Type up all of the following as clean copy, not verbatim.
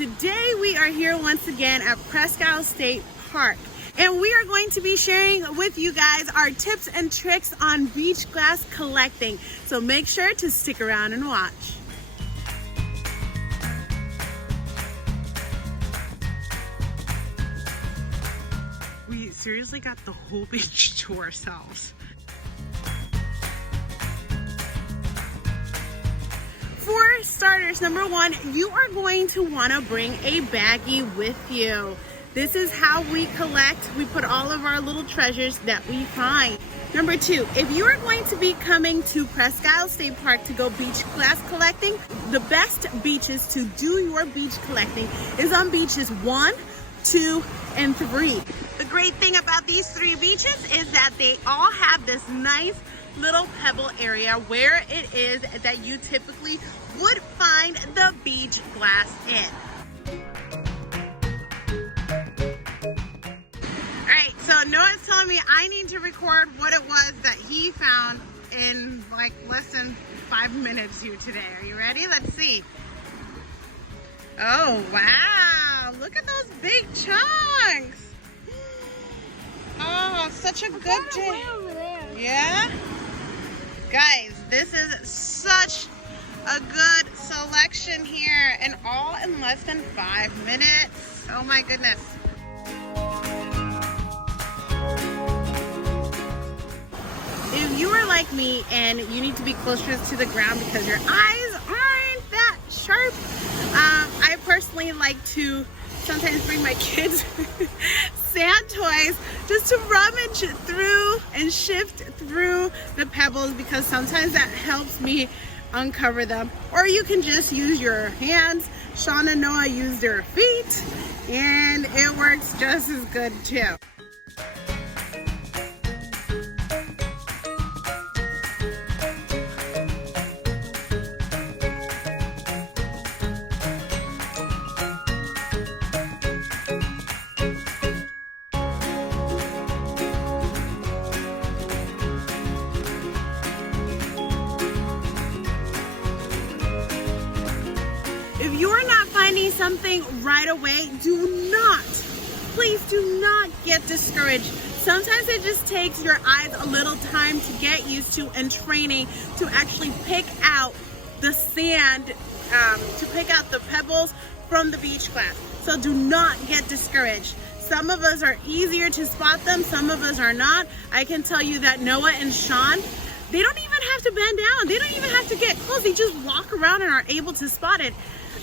Today we are here once again at Presque State Park, and we are going to be sharing with you guys our tips and tricks on beach glass collecting. So make sure to stick around and watch. We seriously got the whole beach to ourselves. For starters, number one, you are going to want to bring a baggie with you. This is how we collect. We put all of our little treasures that we find. Number two, if you are going to be coming to Presque State Park to go beach glass collecting, the best beaches to do your beach collecting is on beaches 1, 2, and 3. The great thing about these 3 beaches is that they all have this nice little pebble area where it is that you typically would find the beach glass in. Alright, so Noah's telling me I need to record what it was that he found in like less than 5 minutes here today. Are you ready? Let's see. Oh wow, look at those big chunks. Oh, such a good day. Yeah? Guys, this is such a good selection here, and all in less than 5 minutes. Oh my goodness. If you are like me and you need to be closer to the ground because your eyes aren't that sharp, I personally like to sometimes bring my kids sand toys just to rummage through and shift through the pebbles, because sometimes that helps me uncover them. Or you can just use your hands. Sean and Noah use their feet and it works just as good too. If you are not finding something right away, please do not get discouraged. Sometimes it just takes your eyes a little time to get used to and training to actually pick out the sand, to pick out the pebbles from the beach glass. So do not get discouraged. Some of us are easier to spot them, some of us are not. I can tell you that Noah and Sean, they don't even have to bend down. They don't even have to get close. They just walk around and are able to spot it.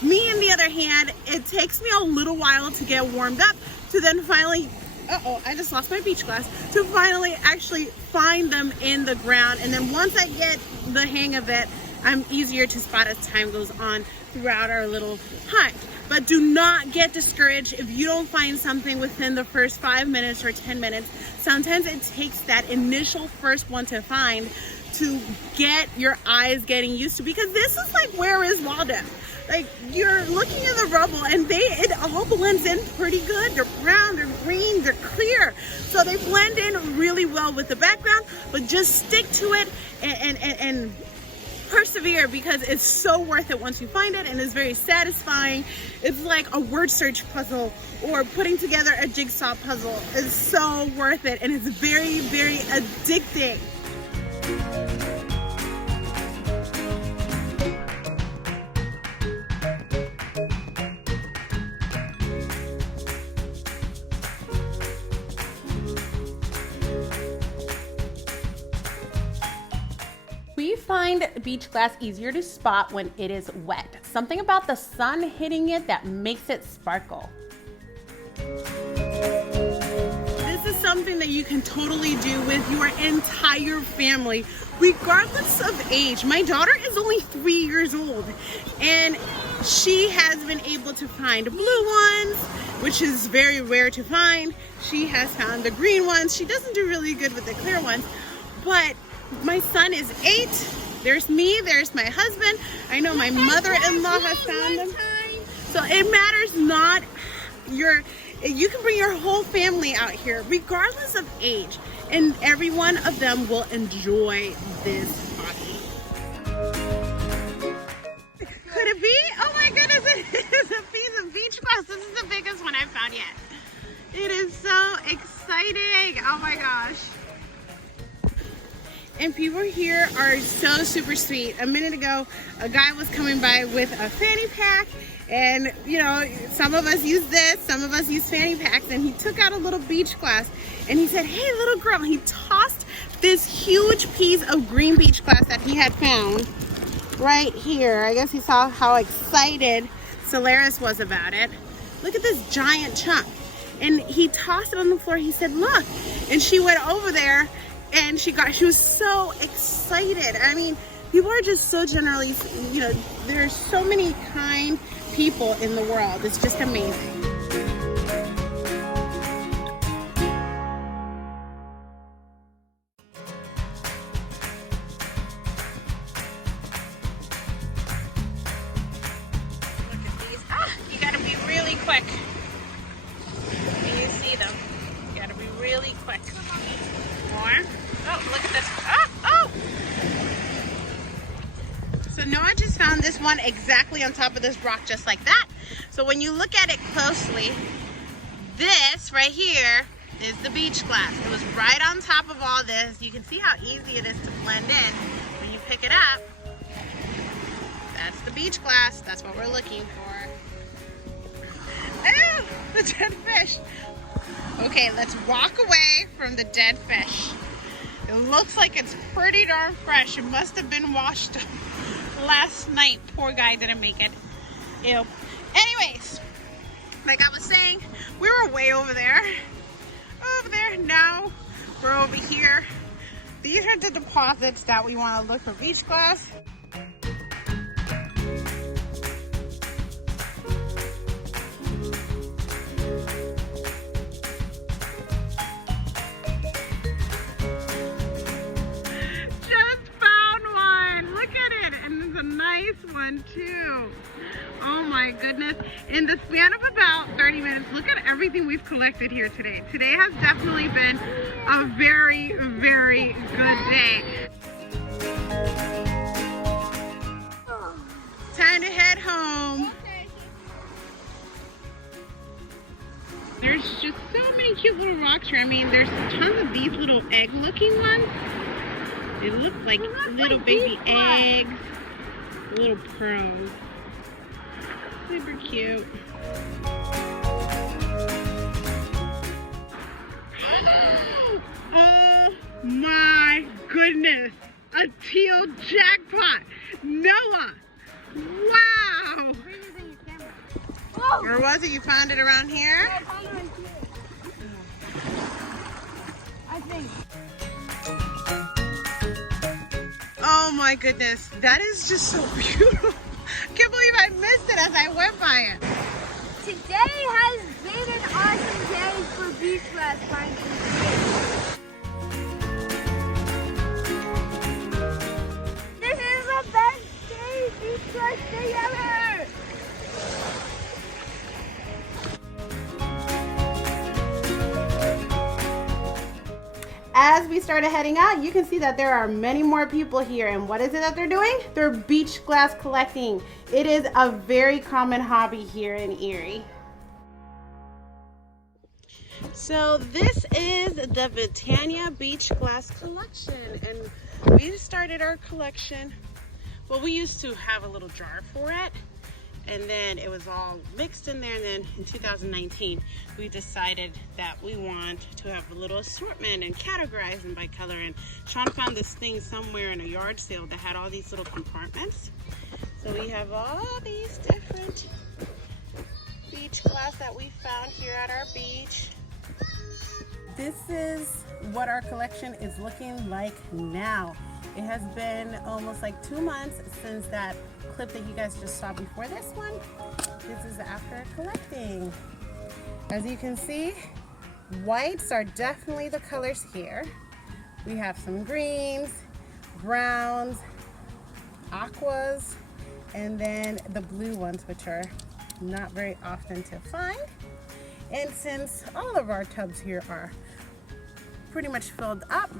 Me, on the other hand, it takes me a little while to get warmed up to then finally, I just lost my beach glass, to finally actually find them in the ground. And then once I get the hang of it, I'm easier to spot as time goes on throughout our little hunt. But do not get discouraged if you don't find something within the first 5 minutes or 10 minutes. Sometimes it takes that initial first one to find to get your eyes getting used to, because this is like, where is Waldo? Like, you're looking at the rubble and it all blends in pretty good. They're brown, they're green, they're clear. So they blend in really well with the background, but just stick to it and persevere, because it's so worth it once you find it, and it's very satisfying. It's like a word search puzzle or putting together a jigsaw puzzle. It's so worth it, and it's very, very addicting. We find beach glass easier to spot when it is wet. Something about the sun hitting it that makes it sparkle. This is something that you can totally do with your entire family, regardless of age. My daughter is only 3 years old, and she has been able to find blue ones, which is very rare to find. She has found the green ones. She doesn't do really good with the clear ones, but my son is 8. There's me, there's my husband. I know my mother-in-law has found them. So it matters not you can bring your whole family out here, regardless of age, and every one of them will enjoy this hobby. Could it be? Oh my goodness, it is a piece of beach biggest one I've found yet. It is so exciting. Oh my gosh. And people here are so super sweet. A minute ago, a guy was coming by with a fanny pack, and you know, some of us use this, some of us use fanny packs, and he took out a little beach glass and he said, "Hey little girl," he tossed this huge piece of green beach glass that he had found right here. I guess he saw how excited Solaris was about it. Look at this giant chunk. And he tossed it on the floor. He said, "Look." And she went over there and she was so excited. I mean, people are just so generally, you know, there's so many kind people in the world. It's just amazing. Look at these. Ah, you gotta be really quick. You see them. You gotta be really quick. More. Oh, look at this. Oh, oh! So Noah just found this one exactly on top of this rock, just like that. So when you look at it closely, this right here is the beach glass. It was right on top of all this. You can see how easy it is to blend in when you pick it up. That's the beach glass. That's what we're looking for. Oh, the dead fish. Okay, let's walk away from the dead fish. It looks like it's pretty darn fresh. It must have been washed last night. Poor guy didn't make it. Ew. Anyways, like I was saying, we were way over there. Over there. Now we're over here. These are the deposits that we want to look for beach glass. One too. Oh my goodness. In the span of about 30 minutes, look at everything we've collected here today. Today has definitely been a very, very good day. Time to head home. There's just so many cute little rocks here. I mean, there's tons of these little egg looking ones. They look like little baby eggs. Little pearls. Super cute. Oh my goodness. A teal jackpot. Noah. Wow. Where was it? You found it around here? I found it right here. I think. Oh my goodness, that is just so beautiful. Can't believe I missed it as I went by it. Today has been an awesome day for beach glass finding. This is the best day, beach glass day ever. As we started heading out, you can see that there are many more people here. And what is it that they're doing? They're beach glass collecting. It is a very common hobby here in Erie. So this is the Britannia Beach Glass Collection. And we started our collection. Well, we used to have a little jar for it. And then it was all mixed in there. And then in 2019, we decided that we want to have a little assortment and categorize them by color. And Sean found this thing somewhere in a yard sale that had all these little compartments. So we have all these different beach glass that we found here at our beach. This is what our collection is looking like now. It has been almost like 2 months since that clip that you guys just saw before this one. This is after collecting. As you can see, whites are definitely the colors here. We have some greens, browns, aquas, and then the blue ones, which are not very often to find. And since all of our tubs here are pretty much filled up,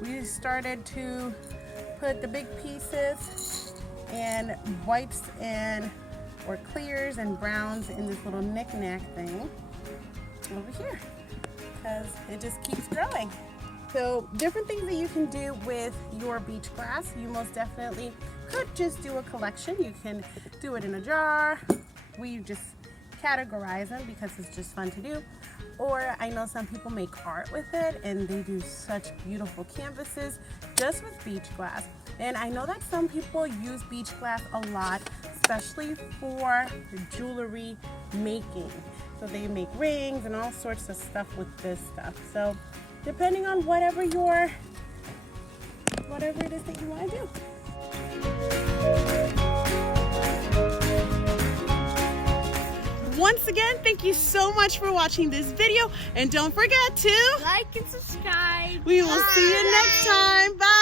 we started to put the big pieces and whites and or clears and browns in this little knick-knack thing over here, because it just keeps growing. So different things that you can do with your beach glass. You most definitely could just do a collection. You can do it in a jar. We just categorize them because it's just fun to do. Or I know some people make art with it and they do such beautiful canvases just with beach glass. And I know that some people use beach glass a lot, especially for jewelry making. So they make rings and all sorts of stuff with this stuff. So depending on whatever it is that you want to do. Once again, thank you so much for watching this video, and don't forget to like and subscribe. We will see you next time. Bye.